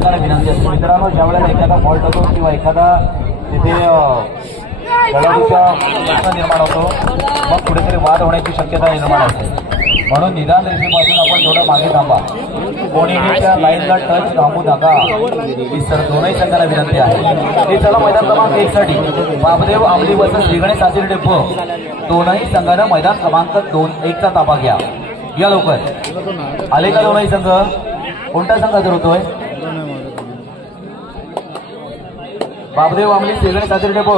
संघाला विनंती असते मित्रांनो, ज्यावेळेला एखादा फॉल्ट होतो किंवा एखादा तिथे गळाडूचा प्रश्न निर्माण होतो मग कुठेतरी वाद होण्याची शक्यता निर्माण होते. म्हणून निदान रेषेपासून आपण थोडं मागे थांबा, कोणीही त्या लाईनला टच थांबू नका ही सर दोनही संघाला विनंती आहे. हे चला मैदान क्रमांक 1 साठी बापदेव आंबली वर्सेस श्रीगणेश सासरी डेपो दोनही संघानं मैदान क्रमांक 2-1 चा ताबा घ्या. या लवकर आले का दोनही संघ? कोणता संघ हजर होतोय? बापदेव आंबली श्रीगणेश सासरी डेपो.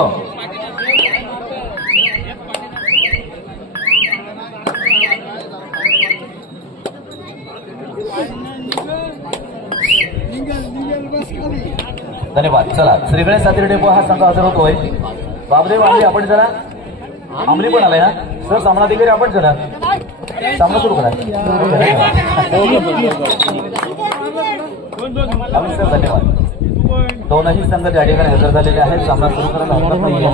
धन्यवाद. चला श्रीगणेश सासरी डेपो हा संघ हजर होतोय. बापदेव आंबली आपण जरा आंबली पण आलाय ना सर, सामना देखील आपण जरा सामना सुरू करा. सर धन्यवाद. दोनही संघ त्या ठिकाणी हजर झालेले आहेत. सामना सुरू करायला हरकत नाहीये.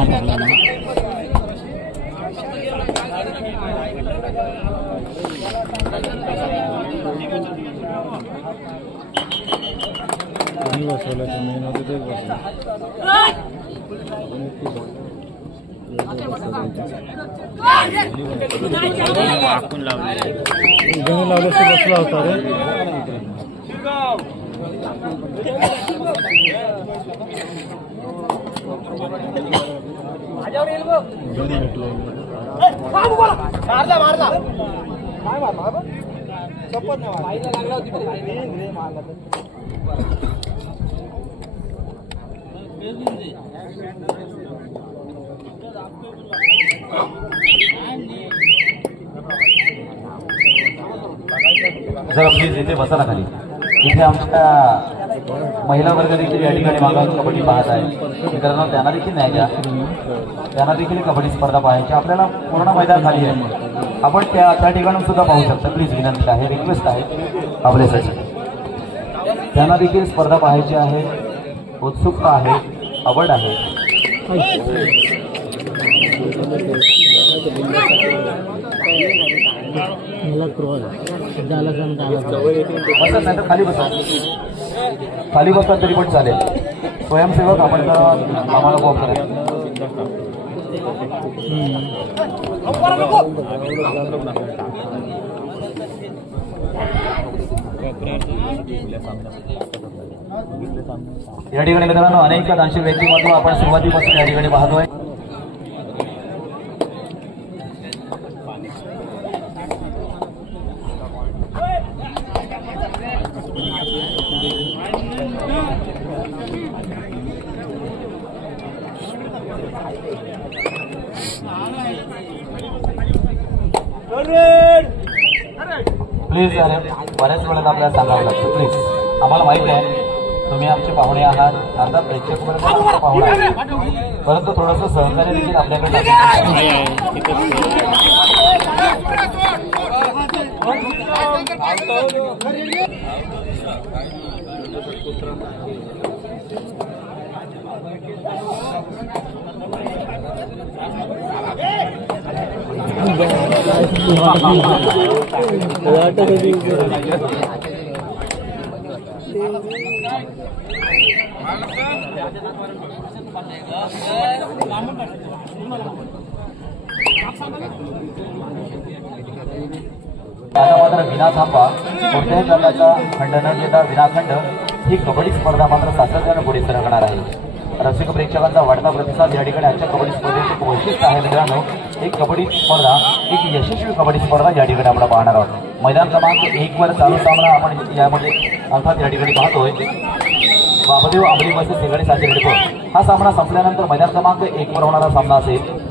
बसला होता रे. जरा प्लीज इथे बसा ना खाली. इथे आमच्या महिला वर्ग देखील या ठिकाणी मागास कबड्डी पाहत आहे मित्रांनो, त्यांना देखील नाही द्या, त्यांना देखील कबड्डी स्पर्धा पाहायची. आपल्याला पूर्ण मैदान खाली आहे, आपण त्या ठिकाणून सुद्धा पाहू शकता. प्लीज विनंती आहे, रिक्वेस्ट आहे आपल्यासाठी. त्यांना देखील स्पर्धा पाहायची आहे, उत्सुकता आहे, आवड आहे. बसत नाही तर खाली बसा, खाली बसता तरी पण चालेल. स्वयंसेवक आपण आम्हाला कॉल करा. या ठिकाणी मित्रांनो अनेक दानशील व्यक्तिमत्व आपण सुरुवातीपासून या ठिकाणी पाहतोय. प्लीज बऱ्याच वेळेला आपल्याला सांगावं लागतं. प्लीज आम्हाला माहिती आहे तुम्ही आमचे पाहुणे आहात, आता प्रेक्षक वर्ग आमचा पाहुणा आहे, परंतु थोडंसं सहकार्य देखील आपल्याकडे आता मात्र विना थांबा, कोणत्याही प्रकारचा खंड न घेता विनाखंड ही कबड्डी स्पर्धा मात्र सातत्याने पुढे सरकणार आहे. रसिक प्रेक्षकांचा वाढता प्रतिसाद या ठिकाणी आजच्या कबड्डी स्पर्धेचे एक वैशिष्ट्य आहे मित्रांनो. एक कबड्डी स्पर्धा, एक यशस्वी कबड्डी स्पर्धा या ठिकाणी आपण पाहणार आहोत. मैदान क्रमांक 1 वर चालू सामना आपण यामध्ये अर्थात या ठिकाणी पाहतोय. बापदेव आंबली वर्सेस श्रीगणेश सासरी डेपो हा सामना संपल्यानंतर मैदान क्रमांक 1 वर होणारा सामना असेल.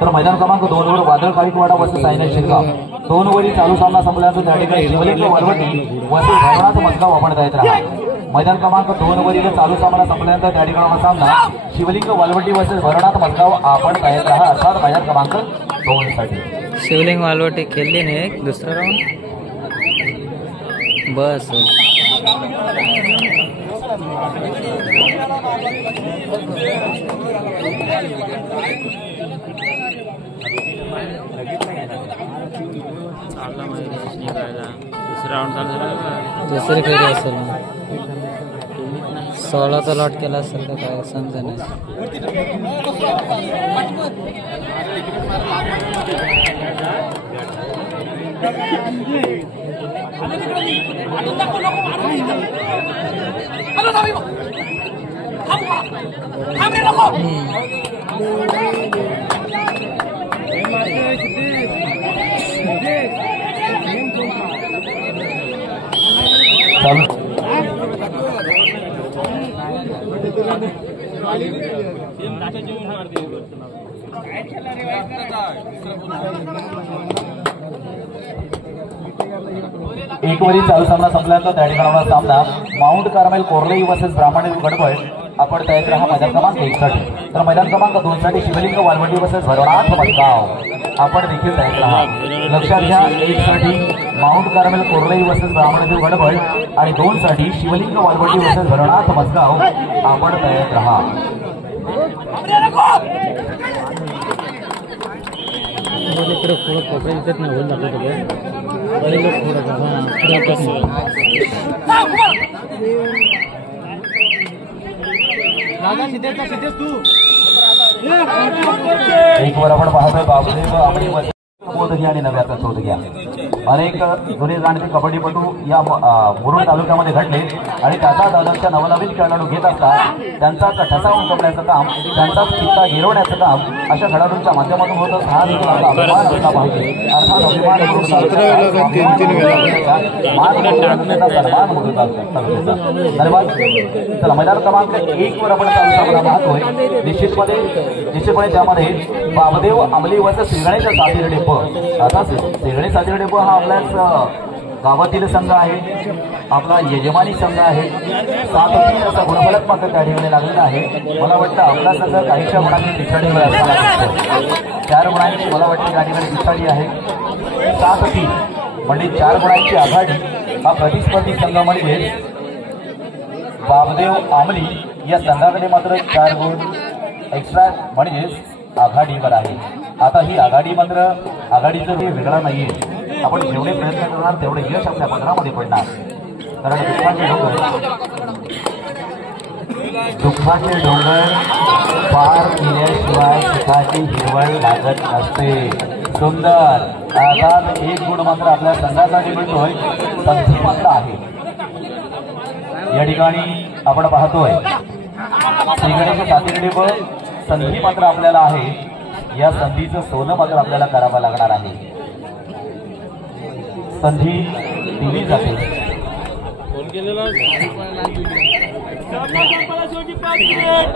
तर मैदान क्रमांक 2 वर वादळ काळीकवाडा वर्सेस सायना शिरगाव 2 वरील चालू सामना संपल्यानंतर त्या ठिकाणी शिवलिंग वरवटी वर्सेस भवनाथ मस्गाव आपण जायत राहा. मैदान क्रमांक 2 वरील चालू सामना संपल्यानंतर त्या ठिकाणी हा सामना शिवलिंग वालवटी वर्सेस भवनाथ मस्गाव आपण जायत राहा, अर्थात मैदान क्रमांक 2 साठी. शिवलिंग वालवटी खेळली नाही दुसरा राऊंड बस. दुसरी फेरी असेल मग 16चा लॉट केला असेल तर काय समजा नाही. एक वरी चालू सामना संपल्यानंतर त्या ठिकाणी सामना माउंट कार्मेल कोर्लेई वर्सेस ब्राह्मण गडबड आपण तयार राहा मैदान क्रमांक 1 साठी. तर मैदान क्रमांक 2 साठी शिवलिंग वालवंडी वर्सेस भरवनाथ मडगाव आपण देखील तयार राहा. लक्षात घ्या 1 साठी माउंट कार्मेल कोर्लेई वर्सेस ब्राह्मण गडबड आणि 2 साठी शिवलिंग वालवंडी वर्सेस भरवनाथ मडगाव आपण तयार राहा. इकडे थोडं पकडे येत नाही होऊन जातं सगळं एक वर आपण पाहतोय बाबुदेव आमणी बोधघ्या आणि नव्याचा शोध घ्या. अनेक जुने जाणते कबड्डीपटू या मुरुड तालुक्यामध्ये घडले आणि त्याचा दादांच्या नवनवीन खेळाडू घेत असतात. त्यांचा ठसा उमटवण्याचं काम, त्यांचा चित्ता गिरवण्याचं काम अशा खेळाडूंच्या माध्यमातून होतं. हा अभिमान असला पाहिजे. अर्थात अभिमान धन्यवाद. चला मैदान क्रमांक 1 वर आपण चालू सामना पाहतोय. निश्चितपणे त्यामध्ये बाबदेव अंमली वर्सेस श्रीगणेश सातीर डेप. आता श्रीगणेश सातीर डेप हा आपल्याच गावातील संघ आहे, आपला यजमानी संघ आहे. 7-3 असा गुणफलक मात्र त्या ठिकाणी लागलेला आहे. मला वाटतं आपला संघ काहीशा गुणांनी पिछाडीवर असताना 4 गुणांची मला वाटतं त्या ठिकाणी पिछाडी आहे. 7-3 म्हणजे 4 गुणांची आघाडी. हा प्रतिस्पर्धी संघ म्हणजे बाबदेव आमली या संघाकडे मात्र 4 गुण एक्स्ट्रा म्हणजेच आघाडीवर आहे. आता ही आघाडी मात्र आघाडीचं हे वेगळा नाहीये. आपण जेवढे प्रयत्न करणार तेवढे यश आपल्या पदरामध्ये पडणार. कारण दुःखाचे डोंगर पार केल्याशिवाय सुखाची हिरवळ लागत नसते. सुंदर अर्थात 1 गुण मात्र आपल्या संघासाठी मिळतोय. संधी मात्र आहे या ठिकाणी आपण पाहतोय. श्रीगणेश सातीकडे संधी मात्र आपल्याला आहे. या संधीचं सोनं मात्र आपल्याला करावं लागणार आहे. संधी दिली जाते.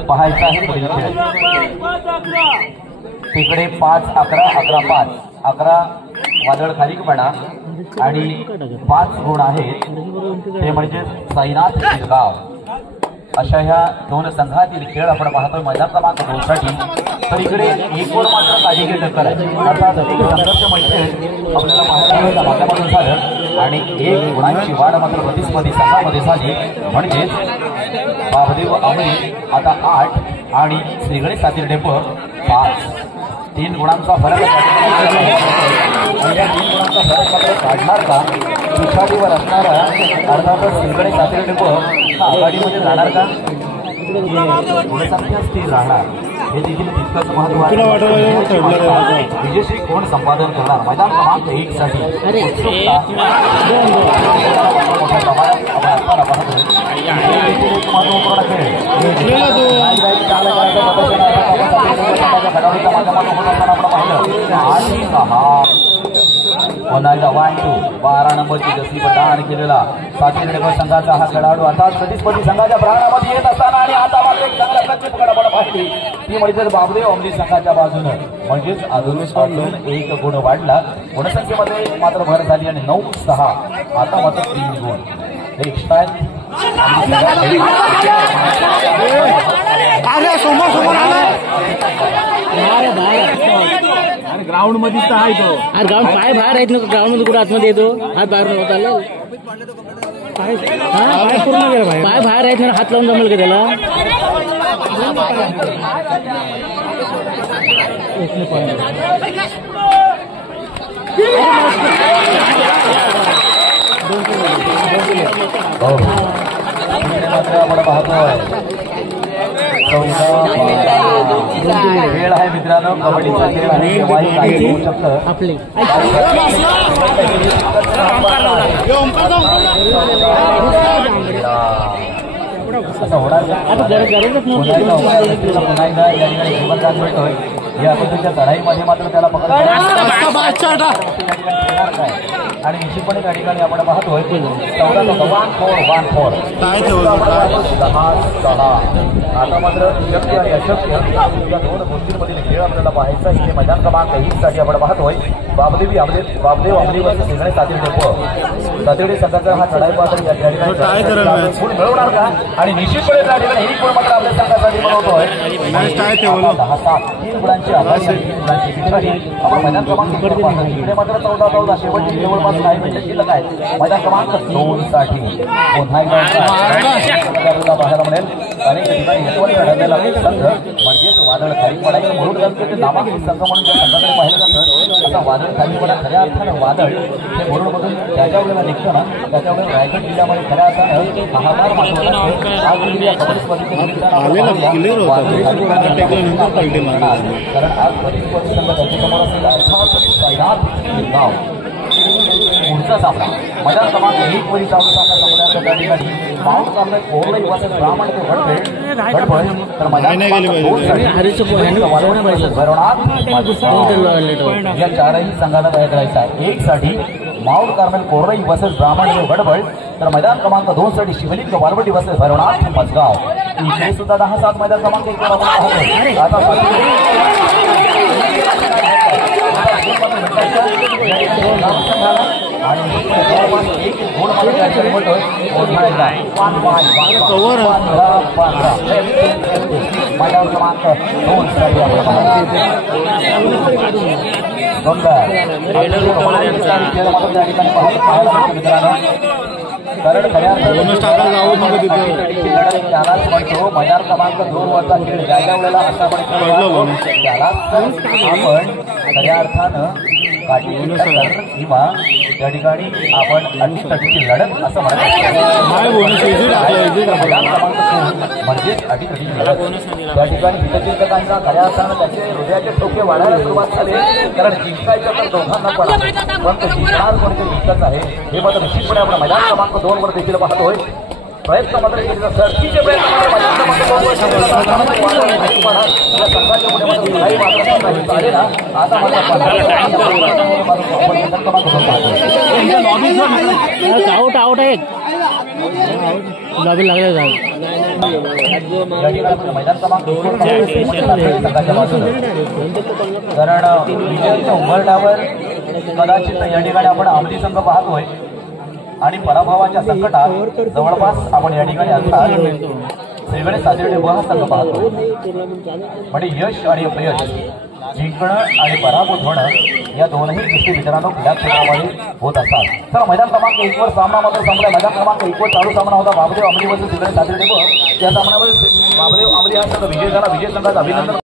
पाहायचं आहे पुढील खेळ. तिकडे 5-11 11-5 11 वादळ खालीकपणा आणि 5 गुण आहेत ते म्हणजे साईनाथ शिरगाव. अशा ह्या 2 संघातील खेळ आपण पाहतोय मैदान क्रमांक 2 साठी. तर इकडे 1 वर मात्र काढीगे टक्कर आहे. अर्थात संघर्षमय खेळ आपल्याला पाहायला माध्यमातून झालं आणि 1 गुणांची वाढ मात्र प्रतिस्पर्धी संघामध्ये झाली. म्हणजेच बाबदेव आमली आता 8 आणि श्रीगणेश सातीर डेप 5. 3 गुणांचा फरक काढणार का पिछाडीवर असणारा अर्थातच श्रीगणेश सातीर डेप हा आघाडीमध्ये जाणार का? गुणसंख्या स्थिर राहणार हे देखील तितकंच महत्त्वाचं. विजयश्री कोण संपादन करणार मैदान क्रमांक 1 साठी मोठ्या प्रमाणात आपण असताना पाहतोय. महत्वपूर्ण खेळ खेळाडूच्या माध्यमातून होत असताना आपण पाहिलं. आणि 12 नंबरची जसी दान केलेला सातीर संघाचा हा खेळाडू अर्थात प्रतिस्पर्धी संघाच्या प्रांगणामध्ये येत असताना आणि आता मात्र एक चांगल्या प्रत्येक आपण पाहिली ती म्हणजे बाबदेव अंमली संघाच्या बाजूनं. म्हणजेच अजून 1 गुण वाढला. गुणसंख्येमध्ये मात्र भर झाली आणि 9-6 आता मात्र 3 गुण हे एक्स्ट्रा ग्राउंड मध्ये आहे तो. अरे ग्राउंड पाय बाहेर आहेत ना. ग्राउंड मध्ये कुठे आतमध्ये येतो. हात बाहेर नव्हता आला. पाय पूर्ण गेला. पाय बाहेर आहेत ना. हात लावून जमल का त्याला. हो इकडे मात्र आपण पाहतोय खेळ आहे मित्रांनो, कबड्डीचा खेळ आहे, केव्हाही काही होऊ शकतं. आपली असं होणार का? पुन्हा एकदा या ठिकाणी जीवनदान मिळतोय. या अगोदरच्या लढाईमध्ये मात्र त्याला पकडणार काय आणि निश्चितपणे त्या ठिकाणी आपण पाहतोय 14-1-4 10-10. आता मात्र शक्य आणि अशक्य या दोन गोष्टींमधील खेळ आपल्याला पाहायचा. इथे मैदान क्रमांक 1 साठी आपण पाहतोय बाबदेव आंबलीवरचे सिंगणे सातेवडे संघाचा हा चढाई पात्र या ठिकाणी गुण मिळवणार का आणि निश्चितपणे त्या ठिकाणी एक गुण मात्र आपल्या संघासाठी मिळवतोय. 10-7 3 गुणांची आघाडी आणि 3 गुणांची पिछाडी. आपण मैदान क्रमांक 1 वर पाहतो. इकडे मात्र 14-14 शेवटची जवळपास काही मिनिटं शिल्लक आहेत. मैदान क्रमांक 2 साठी पुन्हा एकदा पाहायला मिळेल. अनेक ठिकाणी यशवंत लढवलेला संघ म्हणजेच वादळ खाली पडायचं म्हणून त्यांचे नामांकित संघ म्हणून त्या संघाकडे पाहिलं जातं. असा वादळ खाली पडा खऱ्या अर्थानं वादळ हे मुरुडमधून त्याच्या वेळेला निघतं ना, त्याच्या वेळेला रायगड जिल्ह्यामध्ये खऱ्या अर्थानं हाहाकार माजवत असते. आज या कबड्डी स्पर्धेचे कारण आज प्रतिस्पर्धी संघ त्यांच्यासमोर असेल अर्थात गाव. पुढचा सामना मैदान क्रमांक 1 वरील चालू सामना समुदायाच्या त्या ठिकाणी माउंट कार्मेल कोरलाई वर्सेस ब्राह्मण ते गडबड. तर मैदान या चारही संघांना तयार करायचा आहे. 1 साठी माउंट कार्मेल कोरलाई वर्सेस ब्राह्मण ते गडबड. तर मैदान क्रमांक 2 साठी शिवलिंग वारवटी वर्सेस भैरवनाथ मजगाव. इकडे सुद्धा 10-7 मैदान क्रमांक 1 वर आपण पाहतोय. आणि एक गोड मात्र म्हणतोय मैदान क्रमांक 2 साठी त्या ठिकाणी पाहायला मित्रांनो. कारण खऱ्या लढत त्यालाच म्हणतो मैदान क्रमांक 2 वरचा खेळ ज्या वेळेला असा आपण त्यालाच आपण खऱ्या अर्थानं किंवा त्या ठिकाणी आपण अटीतटीची लढत असं म्हणतात. म्हणजेच अटीतटीची लढत त्या ठिकाणी हितचिंतकांचा खऱ्या अर्थानं त्याचे हृदयाचे ठोके वाढायला सुरुवात झाली. कारण जिंकायचं तर दोघांना पण आहे, पण जिंकणार कोणते जिंकत आहे हे मात्र निश्चितपणे आपण मैदान क्रमांक 2 वर देखील पाहतोय. प्रयत्न मात्र केले सरकीचे प्रयत्न आता आउट आउट आहे लॉबी लागले मैदान क्रमांक कारण विजयाच्या उंबरठ्यावर कदाचित या ठिकाणी आपण अंमली संघ पाहतोय आणि पराभवाच्या संकटात जवळपास आपण या ठिकाणी असतात श्रीगणे सातेवडे व हा संघ पाहतो. म्हणजे यश आणि अपयश जिंकणं आणि पराभूत होणं या दोनही गोष्टी मित्रांनो या खेळामध्ये होत असतात. तर मैदान क्रमांक 1 वर सामना मात्र संपला. मैदान क्रमांक 1 वर चालू सामना होता बाबदेव आंबली वर्सेस श्रीगणे सातेवडे व त्या सामन्यामध्ये बाबदेव आंबली हा संघ विजय झाला. विजय संघाचं अभिनंदन.